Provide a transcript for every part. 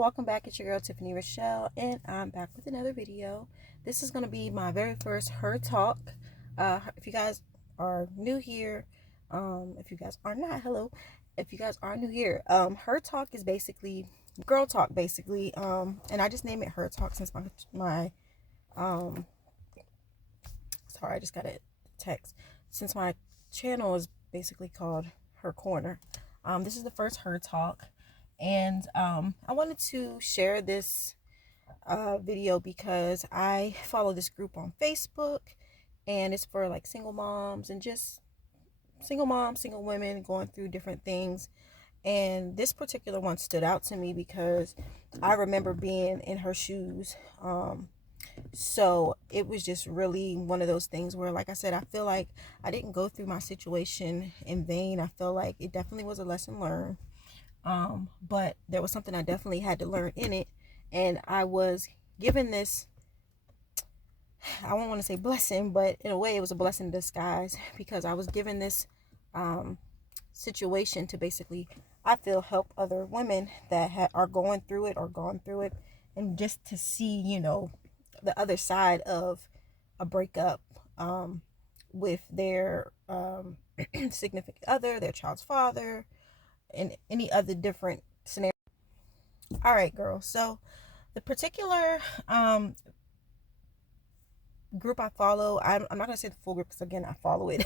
welcome back. It's your girl Tiffany Rochelle, and I'm back with another video. This is going to be my very first Her Talk. If you guys are new here, if you guys are not, hello. If you guys are new here, Her Talk is basically girl talk, basically. And I just name it Her Talk since my sorry, I just got a text. Since my channel is basically called Her Corner. This is the first Her Talk. And I wanted to share this video because I follow this group on Facebook, and it's for like single moms and just single moms, single women going through different things. And this particular one stood out to me because I remember being in her shoes. So it was just really one of those things where, like I said, I feel like I didn't go through my situation in vain. I feel like it definitely was a lesson learned. But there was something I definitely had to learn in it, and I was given this, I won't want to say blessing, but in a way it was a blessing in disguise, because I was given this situation to basically, I feel, help other women that are going through it or gone through it, and just to see, the other side of a breakup with their significant other, their child's father, and any other different scenario. All right, girl. So the particular group I follow, I'm not gonna say the full group because again I follow it,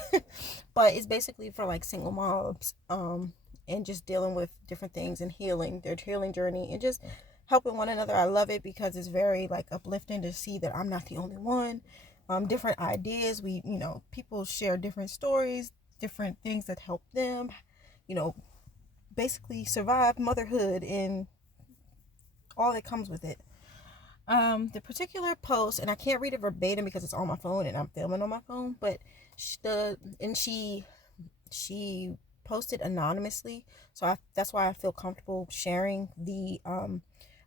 but it's basically for like single moms, and just dealing with different things and healing, their healing journey, and just helping one another. I love it because it's very like uplifting to see that I'm not the only one. Different ideas. People share different stories, different things that help them, basically survive motherhood and all that comes with it. The particular post, and I can't read it verbatim because it's on my phone and I'm filming on my phone, but she posted anonymously, so that's why I feel comfortable sharing the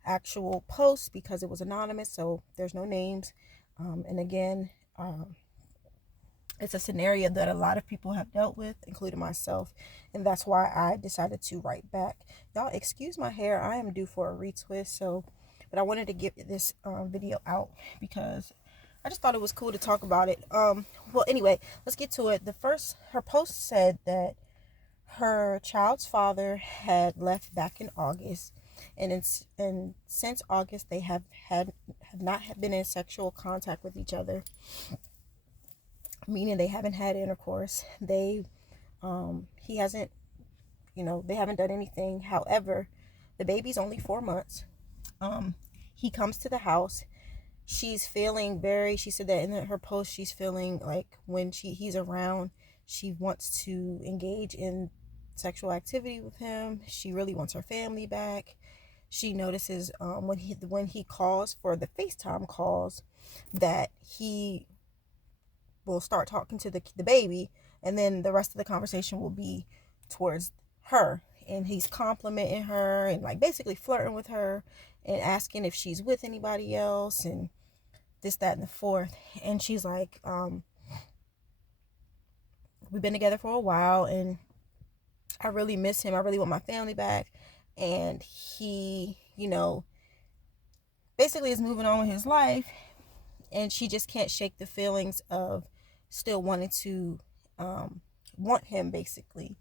actual post, because it was anonymous, so there's no names. And again, it's a scenario that a lot of people have dealt with, including myself, and that's why I decided to write back. Y'all excuse my hair, I am due for a retwist, but I wanted to get this video out because I just thought it was cool to talk about it. Well, anyway, let's get to it. Her post said that her child's father had left back in August, and since August they have not been in sexual contact with each other, meaning they haven't had intercourse. He hasn't, they haven't done anything. However, the baby's only 4 months. He comes to the house. She's feeling she said that in her post, she's feeling like when he's around, she wants to engage in sexual activity with him. She really wants her family back. She notices when he calls for the FaceTime calls that he will start talking to the baby, and then the rest of the conversation will be towards her, and he's complimenting her and like basically flirting with her and asking if she's with anybody else and this, that, and the fourth. And she's like, we've been together for a while and I really miss him. I really want my family back. And he, basically is moving on with his life, and she just can't shake the feelings of still wanting to want him, basically,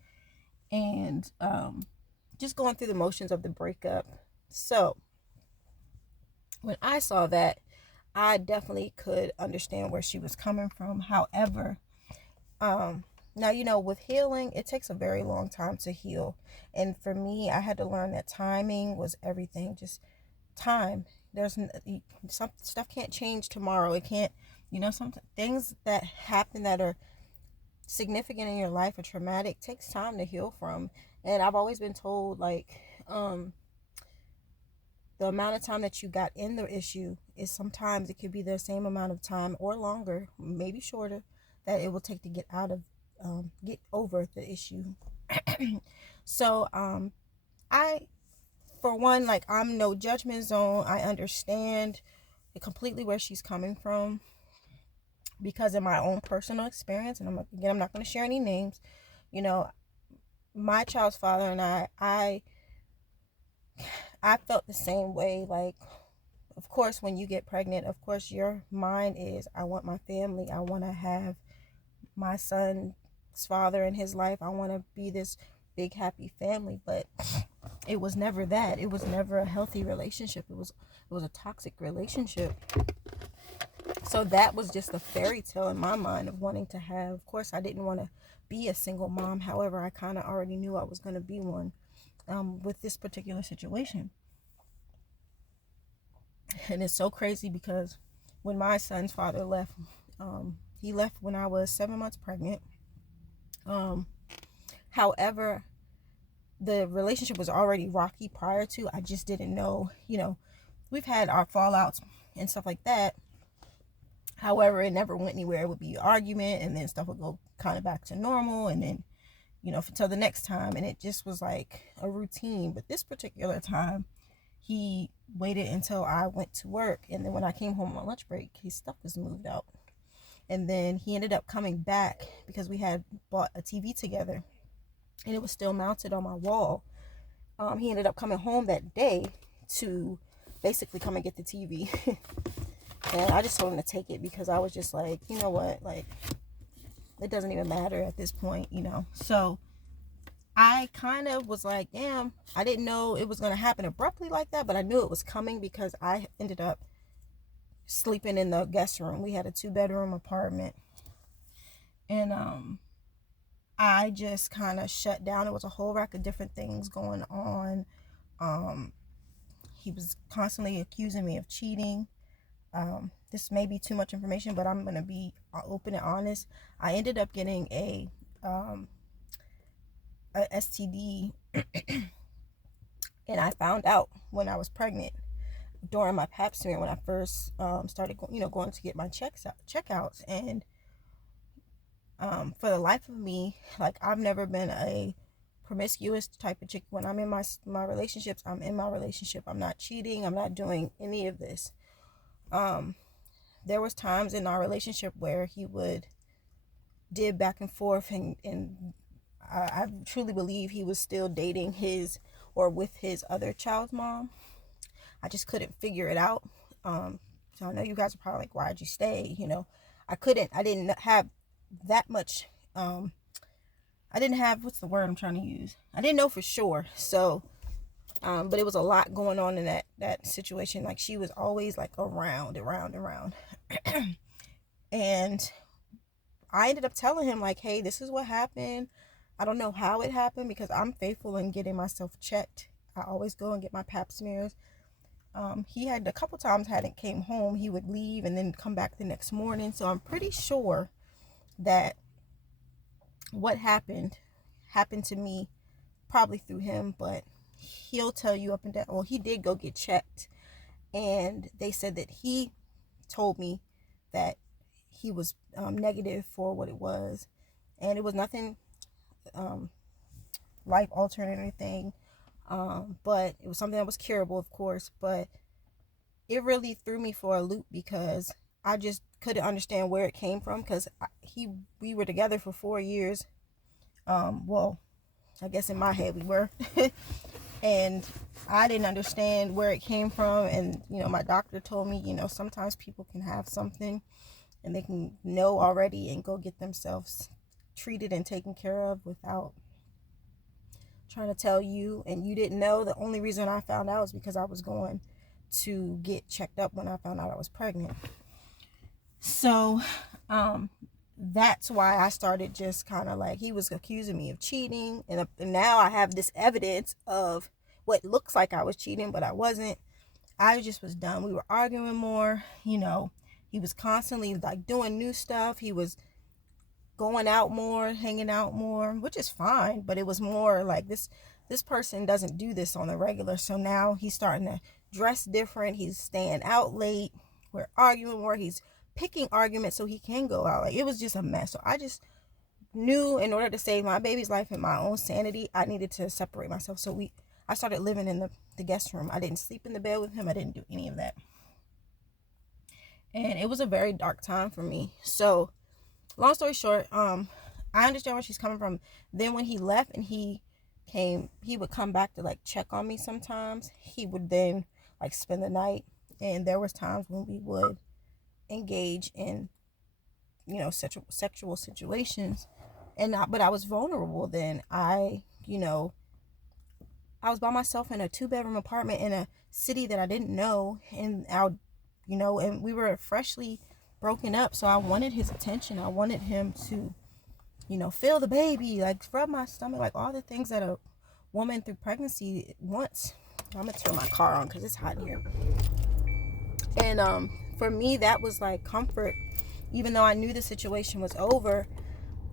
and just going through the motions of the breakup. So when I saw that, I definitely could understand where she was coming from. However, now, with healing, it takes a very long time to heal, and for me, I had to learn that timing was everything. Just time. Some stuff can't change tomorrow. It can't, some things that happen that are significant in your life or traumatic takes time to heal from. And I've always been told, like, the amount of time that you got in the issue is sometimes it could be the same amount of time or longer, maybe shorter, that it will take to get over the issue. So I, for one, like, I'm no judgment zone. I understand completely where she's coming from, because in my own personal experience, and I'm not going to share any names, my child's father and I I felt the same way. Like, of course, when you get pregnant, of course, your mind is, I want my family. I want to have my son's father in his life. I want to be this big, happy family. But it was never that. It was never a healthy relationship. It was a toxic relationship. So that was just a fairy tale in my mind of wanting to have. Of course, I didn't want to be a single mom. However, I kind of already knew I was going to be one with this particular situation. And it's so crazy because when my son's father left, he left when I was 7 months pregnant. However, the relationship was already rocky prior to. I just didn't know, we've had our fallouts and stuff like that. However, it never went anywhere. It would be an argument, and then stuff would go kind of back to normal, and then, until the next time. And it just was like a routine. But this particular time, he waited until I went to work, and then when I came home on lunch break, his stuff was moved out. And then he ended up coming back because we had bought a TV together, and it was still mounted on my wall. He ended up coming home that day to basically come and get the TV. And I just told him to take it because I was just like, you know what, like, it doesn't even matter at this point, So I kind of was like, damn, I didn't know it was going to happen abruptly like that, but I knew it was coming because I ended up sleeping in the guest room. We had a 2-bedroom apartment. And I just kind of shut down. There was a whole rack of different things going on. He was constantly accusing me of cheating. This may be too much information, but I'm going to be open and honest. I ended up getting a STD and I found out when I was pregnant during my pap smear when I first started going to get my checkouts. And for the life of me, like, I've never been a promiscuous type of chick. When I'm in my relationships, I'm in my relationship. I'm not cheating. I'm not doing any of this. There was times in our relationship where he would dip back and forth, and I truly believe he was still dating his or with his other child's mom. I just couldn't figure it out. So I know you guys are probably like, why'd you stay? I didn't have that much. I didn't have, what's the word I'm trying to use? I didn't know for sure. So, but it was a lot going on in that situation. Like, she was always like around. And I ended up telling him, like, hey, this is what happened. I don't know how it happened because I'm faithful in getting myself checked. I always go and get my pap smears. He had a couple times hadn't came home. He would leave and then come back the next morning. So I'm pretty sure that what happened to me probably through him, but he'll tell you up and down. Well, he did go get checked, and they said that he told me that he was negative for what it was, and it was nothing life altering or anything, but it was something that was curable, of course. But it really threw me for a loop because I just couldn't understand where it came from, because we were together for 4 years. Well, I guess in my head we were. And I didn't understand where it came from. And, my doctor told me, sometimes people can have something and they can know already and go get themselves treated and taken care of without trying to tell you. And you didn't know. The only reason I found out was because I was going to get checked up when I found out I was pregnant. So, that's why I started just kind of like, he was accusing me of cheating, and now I have this evidence of what looks like I was cheating, but I wasn't. I just was done. We were arguing more. He was constantly like doing new stuff. He was going out more, hanging out more, which is fine, but it was more like this person doesn't do this on the regular. So now he's starting to dress different. He's staying out late. We're arguing more. He's picking arguments so he can go out. Like, it was just a mess. So I just knew, in order to save my baby's life and my own sanity, I needed to separate myself. So I started living in the guest room. I didn't sleep in the bed with him. I didn't do any of that. And it was a very dark time for me. So long story short, I understand where she's coming from. Then when he left and he he would come back to like check on me sometimes. He would then like spend the night, and there was times when we would engage in, sexual situations. But I was vulnerable then. I was by myself in a 2-bedroom apartment in a city that I didn't know, and we were freshly broken up, so I wanted his attention. I wanted him to, feel the baby, like rub my stomach, like all the things that a woman through pregnancy wants. I'm gonna turn my car on because it's hot in here. And for me, that was like comfort. Even though I knew the situation was over,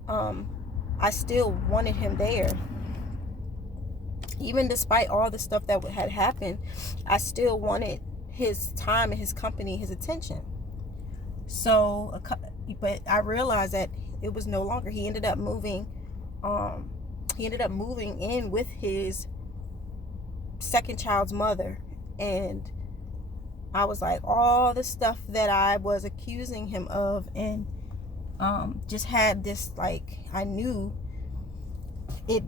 I still wanted him there. Even despite all the stuff that had happened, I still wanted his time and his company, his attention. So, but I realized that it was no longer. He ended up moving in with his second child's mother. And I was like, all the stuff that I was accusing him of, and just had this, like, I knew it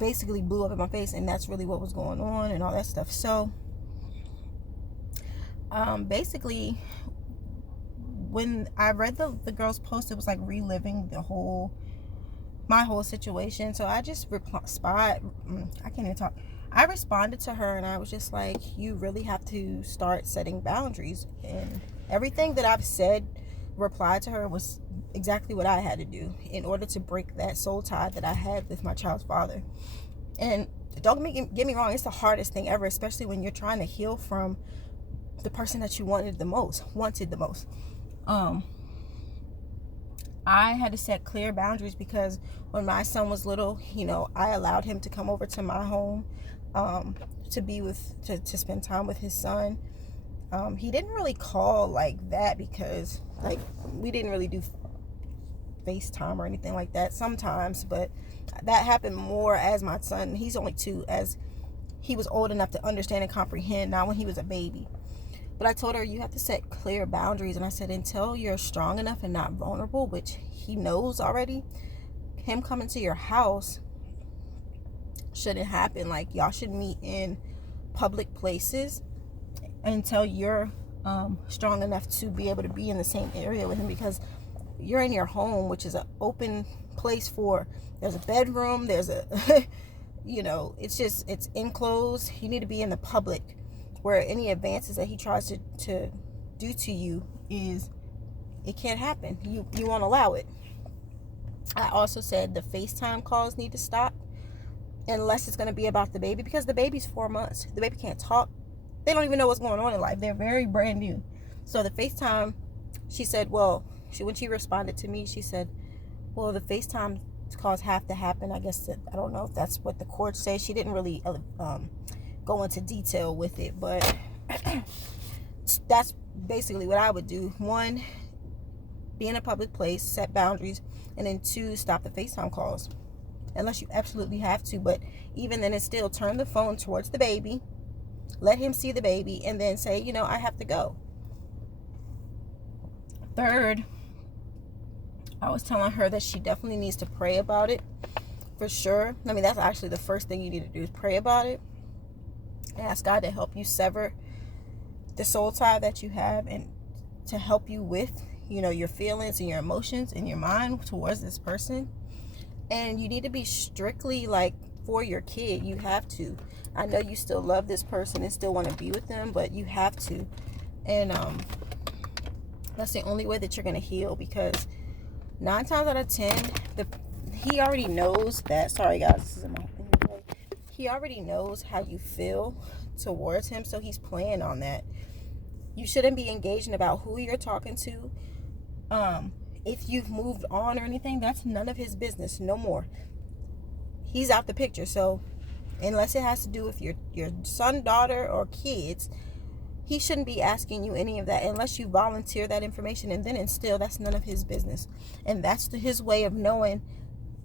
basically blew up in my face, and that's really what was going on and all that stuff. So basically, when I read the girl's post, it was like reliving my whole situation. So I just I can't even talk. I responded to her, and I was just like, you really have to start setting boundaries. And everything that I've said, replied to her, was exactly what I had to do in order to break that soul tie that I had with my child's father. And don't get me wrong, it's the hardest thing ever, especially when you're trying to heal from the person that you wanted the most. I had to set clear boundaries because when my son was little, I allowed him to come over to my home to spend time with his son. He didn't really call like that because like we didn't really do FaceTime or anything like that sometimes, but that happened more as my son, he's only 2, as he was old enough to understand and comprehend, not when he was a baby. But I told her, you have to set clear boundaries. And I said, until you're strong enough and not vulnerable, which he knows already, him coming to your house shouldn't happen. Like, y'all should meet in public places until you're strong enough to be able to be in the same area with him, because you're in your home, which is an open place there's a bedroom, there's a it's enclosed. You need to be in the public, where any advances that he tries to do to you, it can't happen. You won't allow it. I also said the FaceTime calls need to stop, unless it's going to be about the baby, because the baby's 4 months. The baby can't talk. They don't even know what's going on in life. They're very brand new. So the FaceTime, she said, when she responded to me, she said, well, the FaceTime calls have to happen. I guess I don't know if that's what the court says. She didn't really go into detail with it, but that's basically what I would do. 1, be in a public place, set boundaries, and then 2, stop the FaceTime calls unless you absolutely have to. But even then, it's still turn the phone towards the baby, let him see the baby, and then say, I have to go. 3rd, I was telling her that she definitely needs to pray about it, for sure. I mean, that's actually the first thing you need to do, is pray about it. Ask God to help you sever the soul tie that you have, and to help you with, your feelings and your emotions and your mind towards this person. And you need to be strictly like for your kid. You have to. I know you still love this person and still want to be with them, but you have to. And that's the only way that you're going to heal, because 9 times out of 10, he already knows that. Sorry guys, this is in my way. He already knows how you feel towards him, so he's playing on that. You shouldn't be engaging about who you're talking to. If you've moved on or anything, that's none of his business no more. He's out the picture. So unless it has to do with your son, daughter, or kids, he shouldn't be asking you any of that unless you volunteer that information, and still that's none of his business. And that's his way of knowing,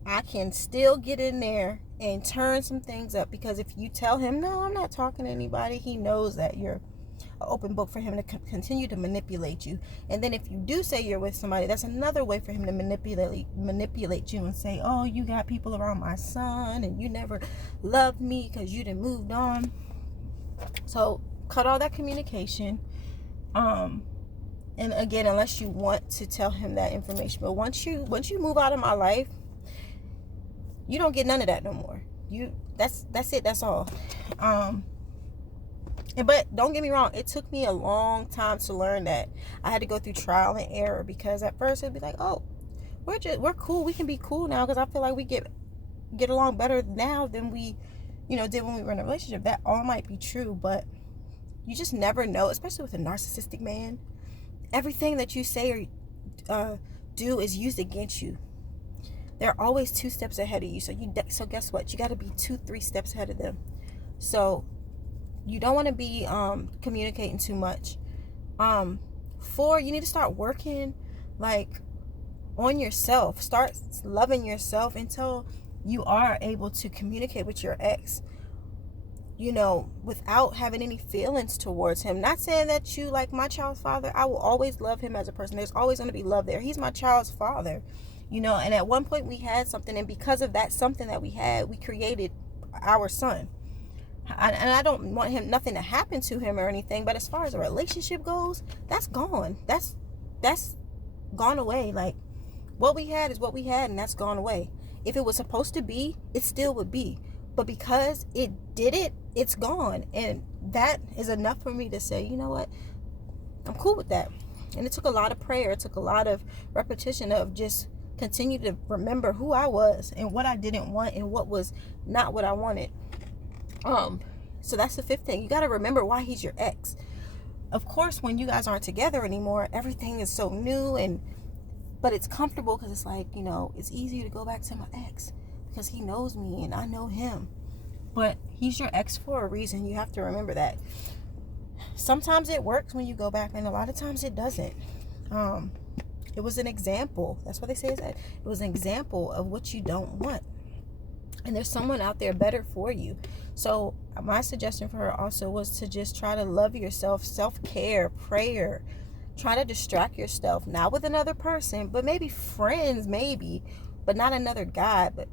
I can still get in there and turn some things up. Because if you tell him, no, I'm not talking to anybody, he knows that you're an open book for him to continue to manipulate you. And then if you do say you're with somebody, that's another way for him to manipulate you and say, oh, you got people around my son and you never loved me because you done moved on. So cut all that communication. And again, unless you want to tell him that information, but once you move out of my life, you don't get none of that no more. That's it. That's all. But don't get me wrong, it took me a long time to learn that. I had to go through trial and error, because at first it'd be like, oh, we're cool. We can be cool now, because I feel like we get along better now than we, did when we were in a relationship. That all might be true, but you just never know, especially with a narcissistic man. Everything that you say or do is used against you. They're always 2 steps ahead of you. So guess what? You got to be 2-3 steps ahead of them. So you don't want to be communicating too much. 4, you need to start working on yourself. Start loving yourself until you are able to communicate with your ex, without having any feelings towards him. Not saying that you like my child's father. I will always love him as a person. There's always going to be love there. He's my child's father, and at one point we had something, and because of that something that we had, we created our son. And I don't want nothing to happen to him or anything, but as far as a relationship goes, that's gone. That's gone away. Like, what we had is what we had, and that's gone away. If it was supposed to be, it still would be. But because it did it, it's gone. And that is enough for me to say, you know what? I'm cool with that. And it took a lot of prayer. It took a lot of repetition of just continue to remember who I was and what I didn't want and what was not what I wanted. So that's the 5th thing. You got to remember why he's your ex. Of course, when you guys aren't together anymore, everything is so new, but it's comfortable because it's like, it's easy to go back to my ex because he knows me and I know him. But he's your ex for a reason. You have to remember that. Sometimes it works when you go back, and a lot of times it doesn't. It was an example. That's what they say is that it was an example of what you don't want. And there's someone out there better for you. So my suggestion for her also was to just try to love yourself, self-care, prayer. Try to distract yourself, not with another person, but maybe friends, but not another guy, but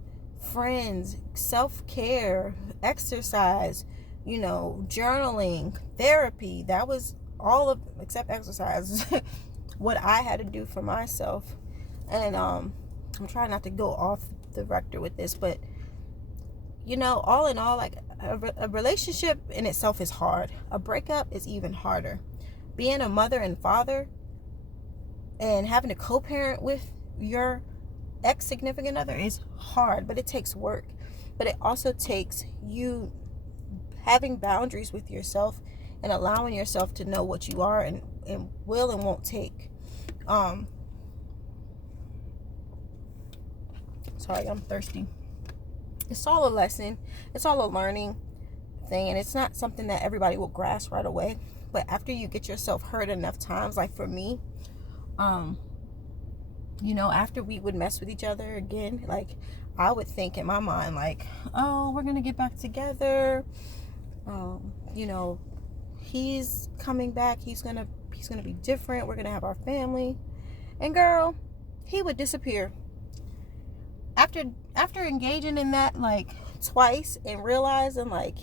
friends, self-care, exercise, journaling, therapy. That was all of, except exercise, what I had to do for myself. And I'm trying not to go off the vector with this, but all in all, like a relationship in itself is hard. A breakup is even harder. Being a mother and father and having to co-parent with your ex-significant other is hard, but it takes work. But it also takes you having boundaries with yourself and allowing yourself to know what you are and will and won't take. Sorry, I'm thirsty. It's all a lesson. It's all a learning thing, and it's not something that everybody will grasp right away. But after you get yourself hurt enough times, like for me, after we would mess with each other again, like I would think in my mind, like, oh, we're gonna get back together. He's coming back. He's gonna be different. We're gonna have our family. And girl, he would disappear. After engaging in that like twice and realizing like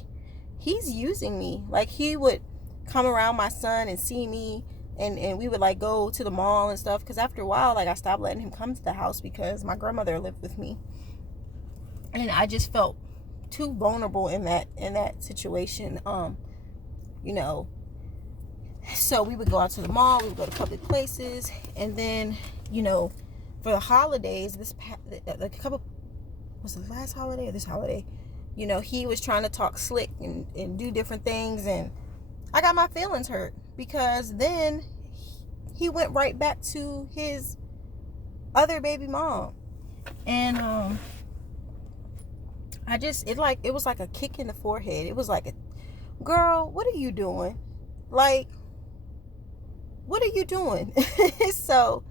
he's using me, like he would come around my son and see me, and we would like go to the mall and stuff, because after a while, like I stopped letting him come to the house because my grandmother lived with me, and I just felt too vulnerable in that situation. So we would go out to the mall, we would go to public places, and then for the holidays, was it the last holiday or this holiday, he was trying to talk slick and do different things, and I got my feelings hurt, because then he went right back to his other baby mom, and it was like a kick in the forehead. It was like, girl, what are you doing? Like, what are you doing? So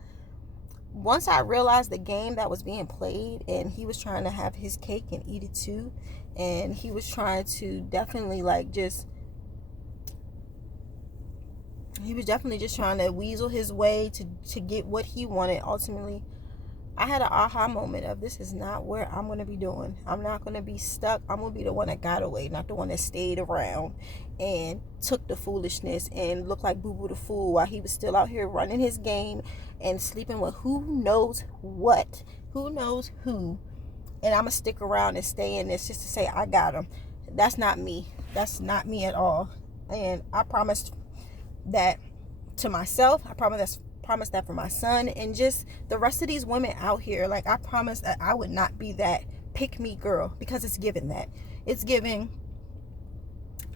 once I realized the game that was being played, and he was trying to have his cake and eat it too, and he was trying to definitely like just He was definitely just trying to weasel his way to get what he wanted. Ultimately, I had an aha moment of, this is not where I'm going to be doing. I'm not going to be stuck. I'm going to be the one that got away, not the one that stayed around and took the foolishness and looked like Boo Boo the Fool while he was still out here running his game and sleeping with who knows what, who knows who. And I'm going to stick around and stay in this just to say I got him. That's not me. That's not me at all. And I promised that to myself. I promised that for my son and just the rest of these women out here. Like, I promised that I would not be that pick me girl, because it's given that. It's giving,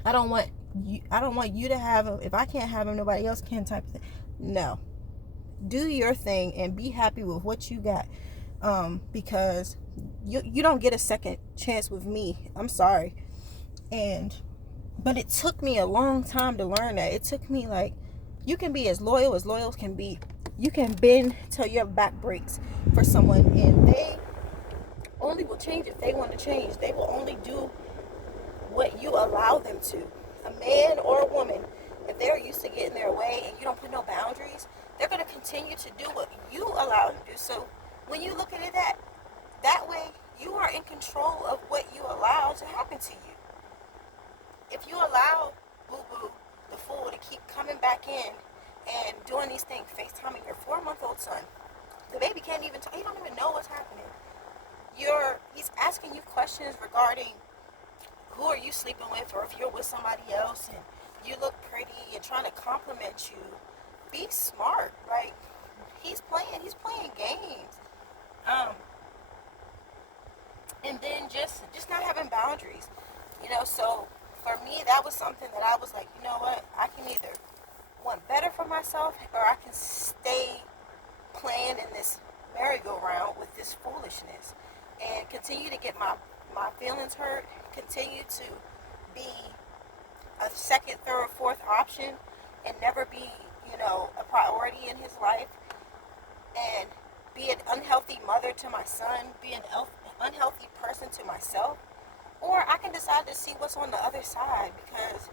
I don't want you to have him. If I can't have him, nobody else can, type of thing. No. Do your thing and be happy with what you got. Because you don't get a second chance with me. I'm sorry. But it took me a long time to learn that. It took me, like, you can be as loyal can be. You can bend till your back breaks for someone, and they only will change if they want to change. They will only do what you allow them to. A man or a woman, if they're used to getting their way and you don't put no boundaries, they're going to continue to do what you allow them to do. So when you look at it that way, you are in control of what you allow to happen to you. If you allow Boo Boo the Fool to keep coming back in and doing these things, FaceTiming your 4-month-old son, the baby can't even talk. He don't even know what's happening. He's asking you questions regarding who are you sleeping with, or if you're with somebody else and you look pretty and trying to compliment you. Be smart. Like, he's playing games. And then just not having boundaries. So for me, that was something that I was like, you know what? I can either want better for myself, or I can stay playing in this merry-go-round with this foolishness and continue to get my feelings hurt, continue to be a second, third, fourth option, and never be, a priority in his life, and be an unhealthy mother to my son, be an unhealthy person to myself. Or I can decide to see what's on the other side, because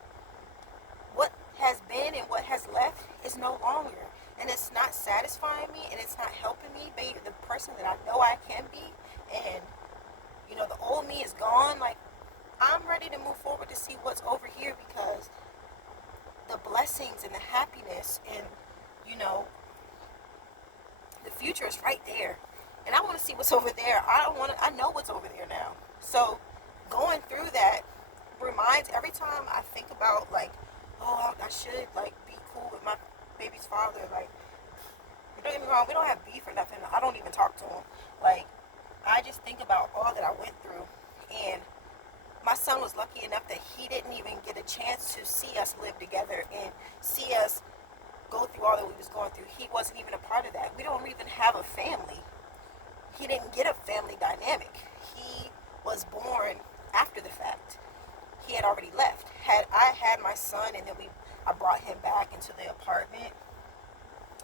what has been and what has left is no longer. And it's not satisfying me, and it's not helping me be the person that I know I can be. And, the old me is gone. Like, I'm ready to move forward to see what's over here, because the blessings and the happiness and, the future is right there. And I want to see what's over there. I know what's over there now. So going through that reminds, every time I think about, like, oh, I should, like, be cool with my baby's father. Like, don't get me wrong, we don't have beef or nothing. I don't even talk to him. Like, I just think about all that I went through. And my son was lucky enough that he didn't even get a chance to see us live together and see us go through all that we was going through. He wasn't even a part of that. We don't even have a family. He didn't get a family dynamic. He was born after the fact. He had already left. Had I had my son, and then I brought him back into the apartment,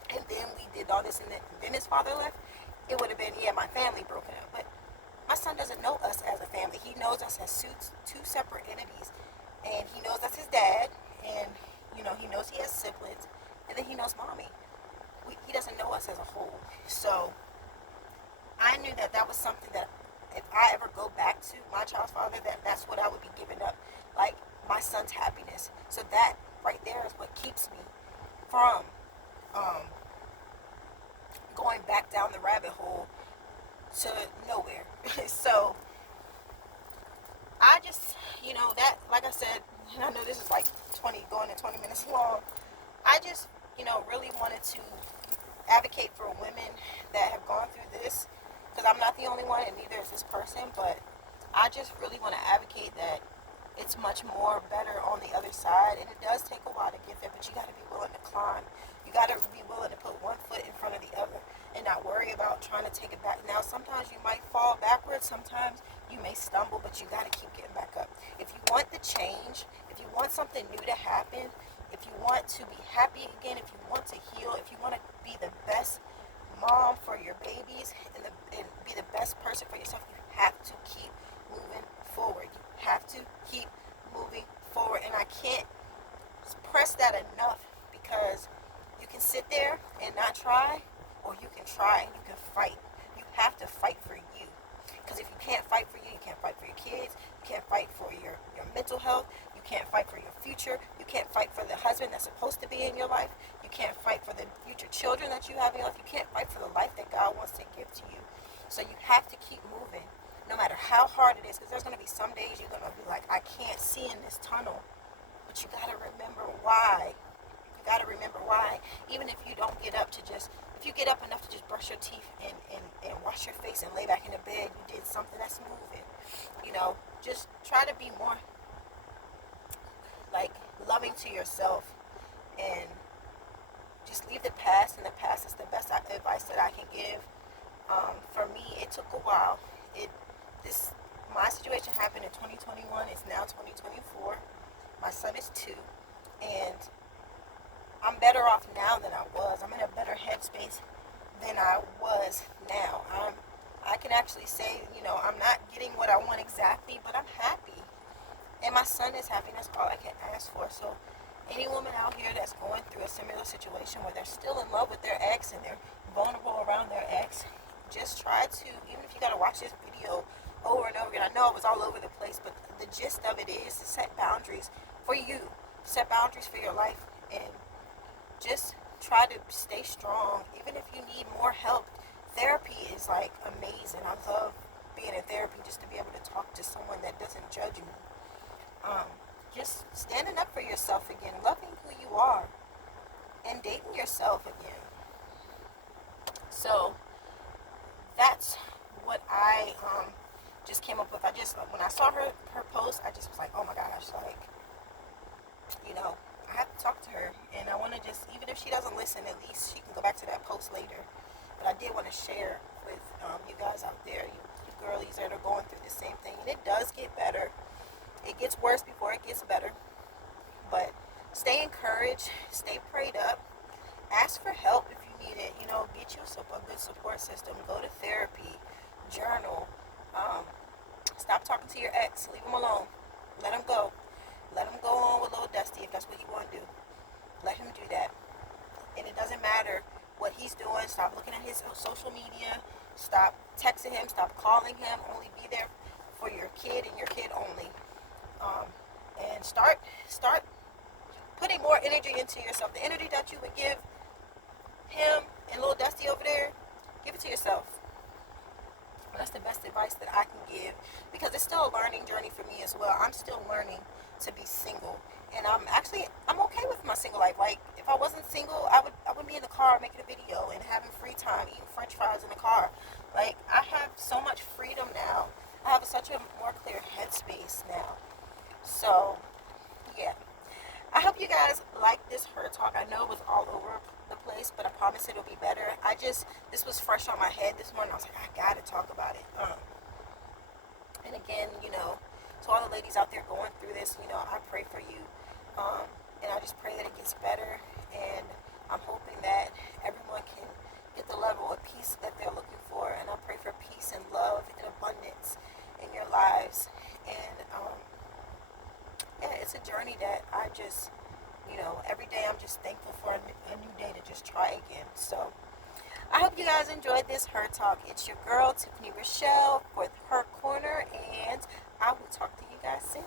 and then we did all this, and then his father left, it would have been, my family broken up. But my son doesn't know us as a family. He knows us as two separate entities, and he knows that's his dad, and he knows he has siblings, and then he knows mommy. He doesn't know us as a whole. So I knew that was something that, if I ever go back to my child's father, that's what I would be giving up, like my son's happiness. So that right there is what keeps me from going back down the rabbit hole to nowhere. So I just, that, like I said, and I know this is like 20 minutes long. I just, really wanted to advocate for women that have gone through this, because I'm not the only one, and neither is this person. But I just really want to advocate that it's much more better on the other side, and it does take a while to get there, but you got to be willing to climb. You got to be willing to put one foot in front of the other and not worry about trying to take it back. Now, sometimes you might fall backwards, sometimes you may stumble, but you got to keep getting back up. If you want the change, if you want something new to happen, if you want to be happy again, if you want to heal, if you want to be the best mom for your babies and be the best person for yourself, you have to keep moving forward. You have to keep moving forward. And I can't press that enough, because sit there and not try, or you can try and you can fight. You have to fight for you. Because if you can't fight for you, you can't fight for your kids, you can't fight for your mental health, you can't fight for your future, you can't fight for the husband that's supposed to be in your life, you can't fight for the future children that you have in your life, you can't fight for the life that God wants to give to you. So you have to keep moving, no matter how hard it is, because there's going to be some days you're going to be like, I can't see in this tunnel, but you got to remember why. You got to remember why. Even if you don't get up to just, if you get up enough to just brush your teeth and wash your face and lay back in the bed, you did something that's moving. You know, just try to be more like loving to yourself and just leave the past in the past. It's the best advice that I can give. For me, it took a while. My situation happened in 2021. It's now 2024. My son is 2, and I'm better off now than I was. I'm in a better headspace than I was now. I can actually say, you know, I'm not getting what I want exactly, but I'm happy. And my son is happy. That's all I can ask for. So any woman out here that's going through a similar situation where they're still in love with their ex and they're vulnerable around their ex, just try to, even if you got to watch this video over and over again. I know it was all over the place, but the gist of it is to set boundaries for you. Set boundaries for your life and just try to stay strong. Even if you need more help, therapy is like amazing. I love being in therapy just to be able to talk to someone that doesn't judge me. Just standing up for yourself again, loving who you are, and dating yourself again. So that's what I just came up with. When I saw her post, I just was like, oh my gosh, like, you know, I have to talk to her, and I want to just, even if she doesn't listen, at least she can go back to that post later. But I did want to share with you guys out there, you girlies that are going through the same thing, and it does get better. It gets worse before it gets better. But stay encouraged, stay prayed up, ask for help if you need it. You know, get you a good support system. Go to therapy, journal. Stop talking to your ex. Leave him alone. Let him go. Let him go on with little Dusty if that's what he want to do. Let him do that. And it doesn't matter what he's doing. Stop looking at his social media. Stop texting him. Stop calling him. Only be there for your kid and your kid only. And start putting more energy into yourself. The energy that you would give him and little Dusty over there, give it to yourself. That's the best advice that I can give, because it's still a learning journey for me as well. I'm still learning to be single, and I'm okay with my single life. Like, if I wasn't single, I would be in the car making a video and having free time, eating French fries in the car. Like, I have so much freedom now. I have such a more clear headspace now. So, yeah. I hope you guys like this Her Talk. I know it was all over the place, but I promise it'll be better. This was fresh on my head this morning. I was like, I gotta talk about it. And again, you know, to all the ladies out there going through this, you know, I pray for you. And I just pray that it gets better. And I'm hoping that everyone can get the level of peace that they're looking for. And I pray for peace and love and abundance in your lives. And, yeah, it's a journey that I just, you know, every day I'm just thankful for a new day to just try again. So I hope you guys enjoyed this Her Talk. It's your girl, Tiffany Rochelle, with Her Corner, and I will talk to you guys soon.